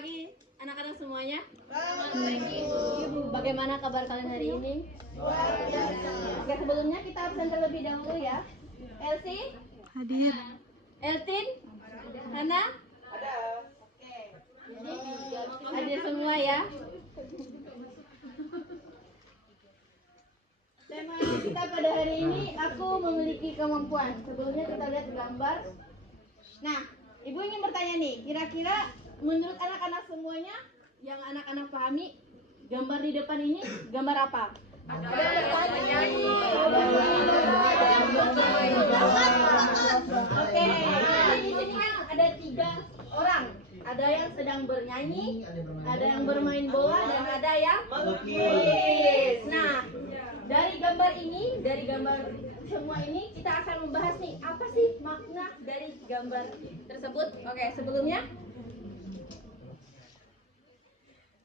pagi anak-anak semuanya. Bagaimana kabar kalian hari ini? Oke, sebelumnya kita absen terlebih dahulu ya. Elsie? Hadir. Eltin? Hana? Ada. Oke. Hadir semua ya. Tema kita pada hari ini, aku memiliki kemampuan. Sebelumnya kita lihat gambar. Nah, Ibu ingin bertanya nih, kira-kira menurut anak-anak semuanya yang anak-anak pahami, gambar di depan ini gambar apa? Oke, di sini kan ada 3 orang. Ada yang sedang bernyanyi, ada yang bermain bola, dan ada yang melukis. Nah, dari gambar semua ini kita akan membahas nih apa sih makna dari gambar tersebut. Oke, sebelumnya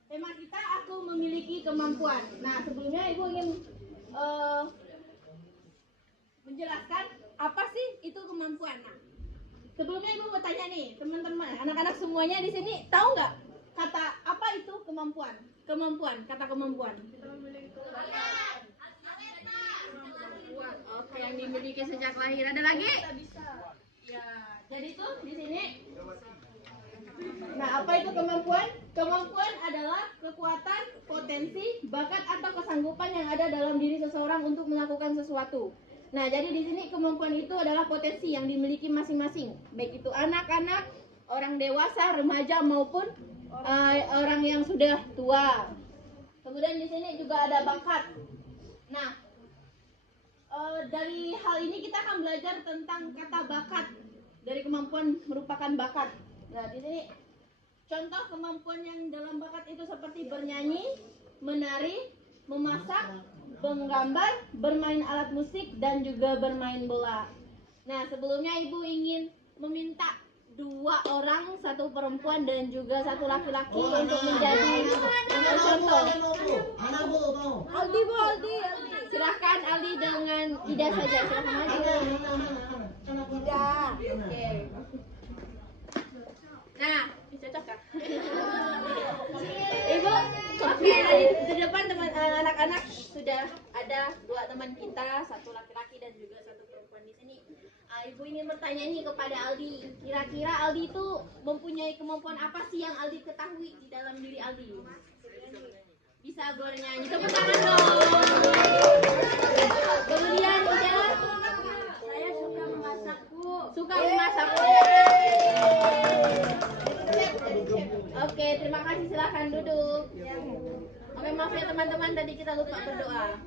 tema kita aku memiliki kemampuan. Nah, sebelumnya Ibu ingin menjelaskan apa sih itu kemampuan. Nah, sebelumnya Ibu mau tanya nih, teman-teman, anak-anak semuanya di sini tahu nggak kata apa itu kemampuan? Kata kemampuan. Oke, yang dimiliki sejak lahir. Ada lagi? Ya, jadi itu di sini. Nah, apa itu kemampuan? Kemampuan adalah kekuatan, potensi, bakat atau kesanggupan yang ada dalam diri seseorang untuk melakukan sesuatu. Nah, jadi di sini kemampuan itu adalah potensi yang dimiliki masing-masing, baik itu anak-anak, orang dewasa, remaja maupun orang yang sudah tua. Kemudian di sini juga ada bakat. Nah, dari hal ini kita akan belajar tentang kata bakat. Dari kemampuan merupakan bakat. Nah, di sini contoh kemampuan yang dalam bakat itu seperti bernyanyi, menari, memasak, menggambar, bermain alat musik, dan juga bermain bola. Nah, sebelumnya Ibu ingin meminta 2 orang, 1 perempuan dan juga 1 laki-laki untuk menjadi contoh. Aldi. Silahkan Aldi dengan Ida saja. Silahkan maju. Ida. Oke. Nah, cocok kan? Ibu, oke, di depan teman anak-anak sudah ada 2 teman kita, 1 laki-laki dan juga 1 perempuan di sini. Ibu ingin bertanya nih kepada Aldi, kira-kira Aldi itu mempunyai kemampuan apa sih yang Aldi ketahui di dalam diri Aldi? Bisa bernyanyi, tepuk tangan dong. Kemudian Ida, saya suka memasak, Bu. Suka memasak. Oke, terima kasih, silahkan duduk. Oke, maaf ya teman-teman, tadi kita lupa berdoa.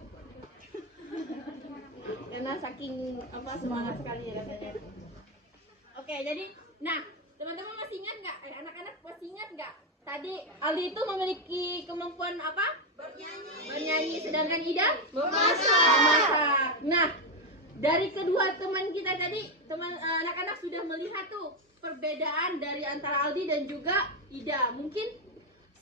Karena saking semangat sekali ya katanya. Oke, jadi, nah teman-teman masih ingat nggak? Anak-anak masih ingat nggak? Tadi Aldi itu memiliki kemampuan apa? Bernyanyi. Sedangkan Ida? Memasak. Nah, dari kedua teman kita tadi, anak-anak sudah melihat tuh perbedaan dari antara Aldi dan juga Ida. Mungkin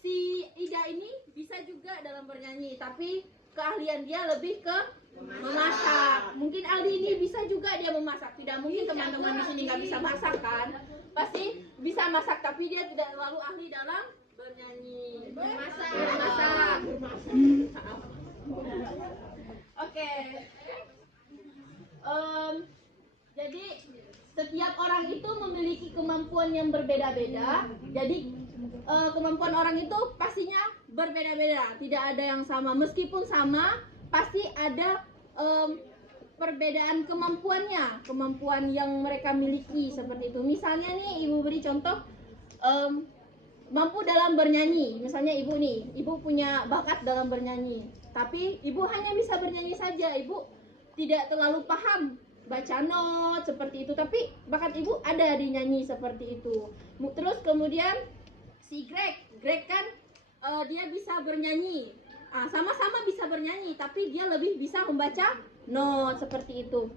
si Ida ini bisa juga dalam bernyanyi, tapi keahlian dia lebih ke memasak. Mungkin Aldi ini bisa juga dia memasak. Tidak mungkin teman-teman di sini nggak bisa masak kan? Pasti bisa masak, tapi dia tidak terlalu ahli dalam bernyanyi. Memasak. Oke. Jadi setiap orang itu memiliki kemampuan yang berbeda-beda. Jadi kemampuan orang itu pastinya berbeda-beda. Tidak ada yang sama. Meskipun sama, pasti ada perbedaan kemampuannya. Kemampuan yang mereka miliki seperti itu. Misalnya nih, Ibu beri contoh mampu dalam bernyanyi. Misalnya Ibu punya bakat dalam bernyanyi. Tapi Ibu hanya bisa bernyanyi saja. Ibu tidak terlalu paham baca not seperti itu, tapi bakat Ibu ada di nyanyi seperti itu. Terus kemudian si Greg kan dia bisa bernyanyi, sama-sama bisa bernyanyi, tapi dia lebih bisa membaca not seperti itu.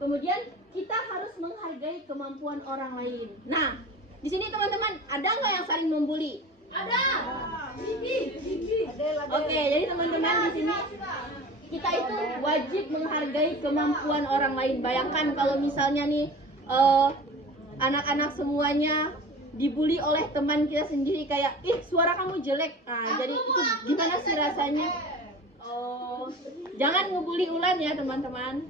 Kemudian kita harus menghargai kemampuan orang lain. Nah, di sini teman-teman ada nggak yang saling membuli? Ada. Oke, jadi teman-teman di sini kita itu wajib menghargai kemampuan orang lain. Bayangkan kalau misalnya nih anak-anak semuanya dibully oleh teman kita sendiri kayak, ih suara kamu jelek. Nah, jadi itu gimana sih rasanya? Oh, jangan ngebully Ulan ya teman-teman.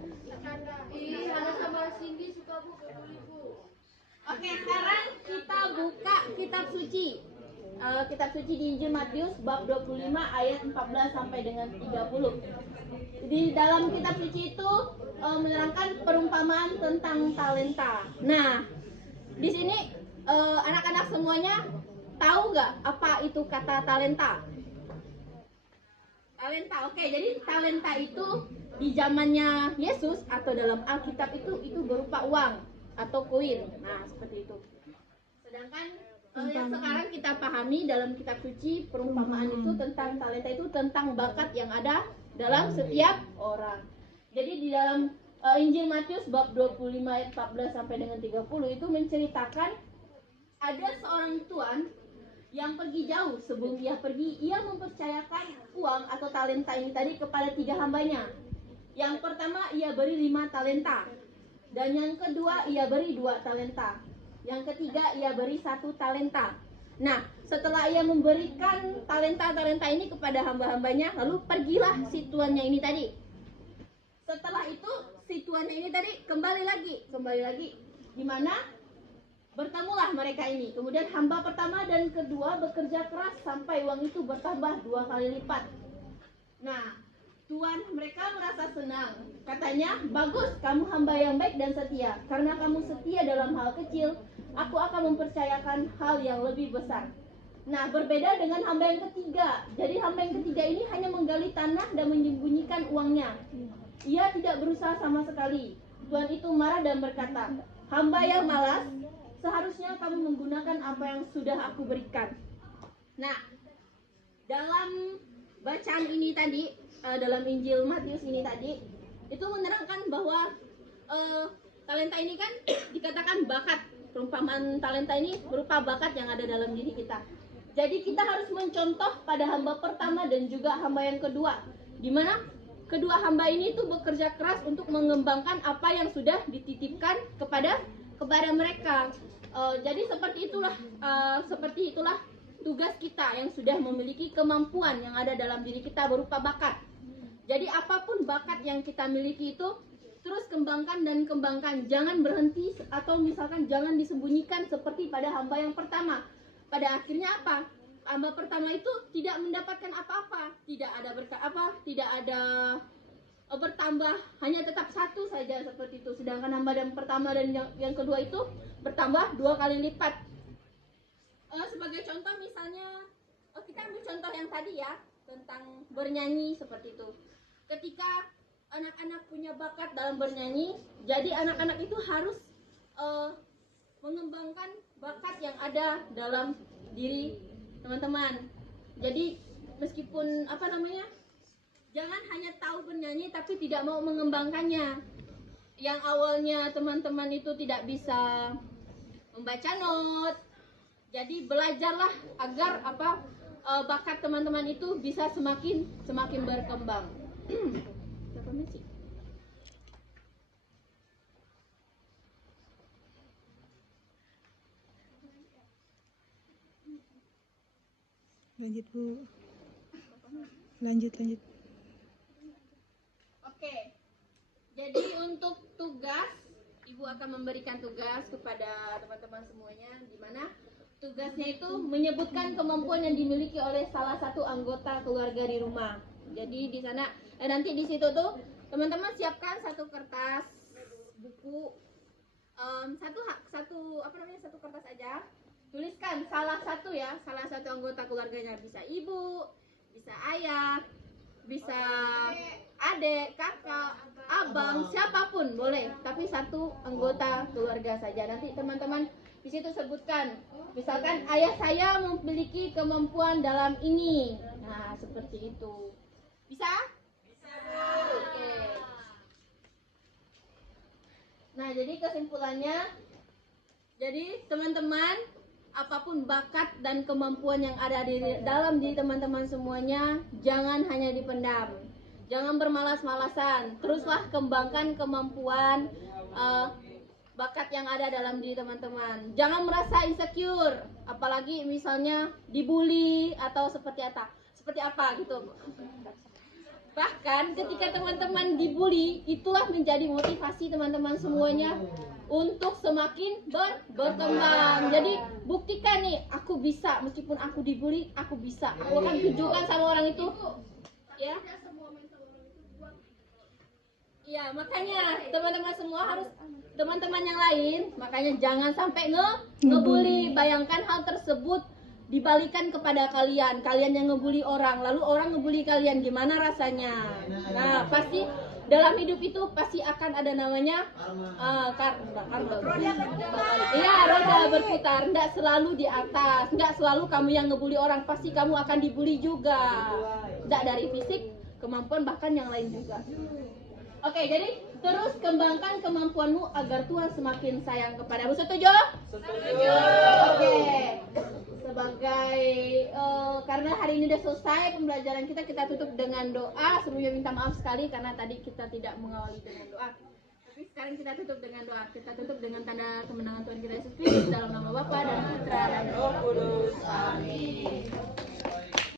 Oke, sekarang kita buka kitab suci. Kitab suci di Injil Matius bab 25 ayat 14 sampai dengan 30. Di dalam kitab suci itu menerangkan perumpamaan tentang talenta. Nah, di sini anak-anak semuanya tahu nggak apa itu kata talenta? Talenta, oke. Jadi talenta itu di zamannya Yesus atau dalam Alkitab itu berupa uang atau koin. Nah, seperti itu. Sedangkan yang sekarang kita pahami dalam kitab suci, perumpamaan itu tentang talenta itu tentang bakat yang ada dalam setiap orang. Jadi di dalam Injil Matius bab 25 ayat 14 sampai dengan 30 itu menceritakan ada seorang tuan yang pergi jauh. Sebelum dia pergi, ia mempercayakan uang atau talenta ini tadi kepada 3 hambanya. Yang pertama ia beri 5 talenta, dan yang kedua ia beri 2 talenta, yang ketiga ia beri 1 talenta. Nah, setelah ia memberikan talenta-talenta ini kepada hamba-hambanya, lalu pergilah si tuannya ini tadi. Setelah itu si tuannya ini tadi kembali lagi, di mana bertemulah mereka ini. Kemudian hamba pertama dan kedua bekerja keras sampai uang itu bertambah 2 kali lipat. Nah, tuan mereka merasa senang. Katanya, bagus, kamu hamba yang baik dan setia. Karena kamu setia dalam hal kecil, aku akan mempercayakan hal yang lebih besar. Nah, berbeda dengan hamba yang ketiga. Jadi hamba yang ketiga ini hanya menggali tanah dan menyembunyikan uangnya. Ia tidak berusaha sama sekali. Tuan itu marah dan berkata, hamba yang malas, seharusnya kamu menggunakan apa yang sudah aku berikan. Nah, dalam bacaan ini tadi, dalam Injil Matius ini tadi, itu menerangkan bahwa talenta ini kan dikatakan bakat. Perumpamaan talenta ini berupa bakat yang ada dalam diri kita. Jadi kita harus mencontoh pada hamba pertama dan juga hamba yang kedua, di mana kedua hamba ini tuh bekerja keras untuk mengembangkan apa yang sudah dititipkan kepada mereka. Jadi seperti itulah tugas kita yang sudah memiliki kemampuan yang ada dalam diri kita berupa bakat. Jadi apapun bakat yang kita miliki itu terus kembangkan dan kembangkan. Jangan berhenti atau misalkan jangan disembunyikan seperti pada hamba yang pertama. Pada akhirnya apa? Hamba pertama itu tidak mendapatkan apa-apa, tidak ada bertambah, hanya tetap 1 saja seperti itu. Sedangkan hamba yang pertama dan yang kedua itu bertambah 2 kali lipat. Sebagai contoh misalnya, kita ambil contoh yang tadi ya, tentang bernyanyi seperti itu. Ketika anak-anak punya bakat dalam bernyanyi, jadi anak-anak itu harus mengembangkan bakat yang ada dalam diri teman-teman. Jadi meskipun jangan hanya tahu bernyanyi tapi tidak mau mengembangkannya. Yang awalnya teman-teman itu tidak bisa membaca not, jadi belajarlah agar bakat teman-teman itu bisa semakin berkembang. Lanjut Bu. Lanjut. Oke. Jadi untuk tugas, Ibu akan memberikan tugas kepada teman-teman semuanya, di mana tugasnya itu menyebutkan kemampuan yang dimiliki oleh salah satu anggota keluarga di rumah. Jadi di sana nanti di situ tuh teman-teman siapkan 1 kertas, buku, satu kertas aja. Tuliskan salah satu anggota keluarganya, bisa ibu, bisa ayah, bisa adik, kakak, abang, siapapun boleh, tapi 1 anggota keluarga saja. Nanti teman-teman di situ sebutkan, misalkan ayah saya memiliki kemampuan dalam ini. Nah, seperti itu. Bisa? Bisa. Oke. Nah, jadi kesimpulannya, jadi teman-teman, apapun bakat dan kemampuan yang ada dalam diri teman-teman semuanya, jangan hanya dipendam. Jangan bermalas-malasan. Teruslah kembangkan kemampuan bakat yang ada dalam diri teman-teman. Jangan merasa insecure, apalagi misalnya dibully atau seperti apa gitu. Bahkan ketika teman-teman dibully, itulah menjadi motivasi teman-teman semuanya untuk semakin berkembang. Jadi buktikan nih, aku bisa, meskipun aku dibully, aku bisa. Aku akan tunjukkan sama orang itu, ya. Iya, makanya teman-teman semua harus, teman-teman yang lain, makanya jangan sampai ngebully. Bayangkan hal tersebut dibalikan kepada kalian yang ngebully orang, lalu orang ngebully kalian, gimana rasanya? Nah, pasti dalam hidup itu pasti akan ada namanya iya, roda berputar. Nggak selalu di atas, nggak selalu kamu yang ngebully orang, pasti kamu akan dibully juga. Nggak dari fisik, kemampuan, bahkan yang lain juga. Oke, jadi terus kembangkan kemampuanmu agar Tuhan semakin sayang kepadamu. Setuju? Setuju. Oke. Sebagai karena hari ini udah selesai pembelajaran kita tutup dengan doa. Sebelumnya minta maaf sekali karena tadi kita tidak mengawali dengan doa. Tapi sekarang kita tutup dengan doa. Kita tutup dengan tanda kemenangan Tuhan kita Yesus Kristus dalam nama Bapa dan Putra dan Roh Kudus. Amin.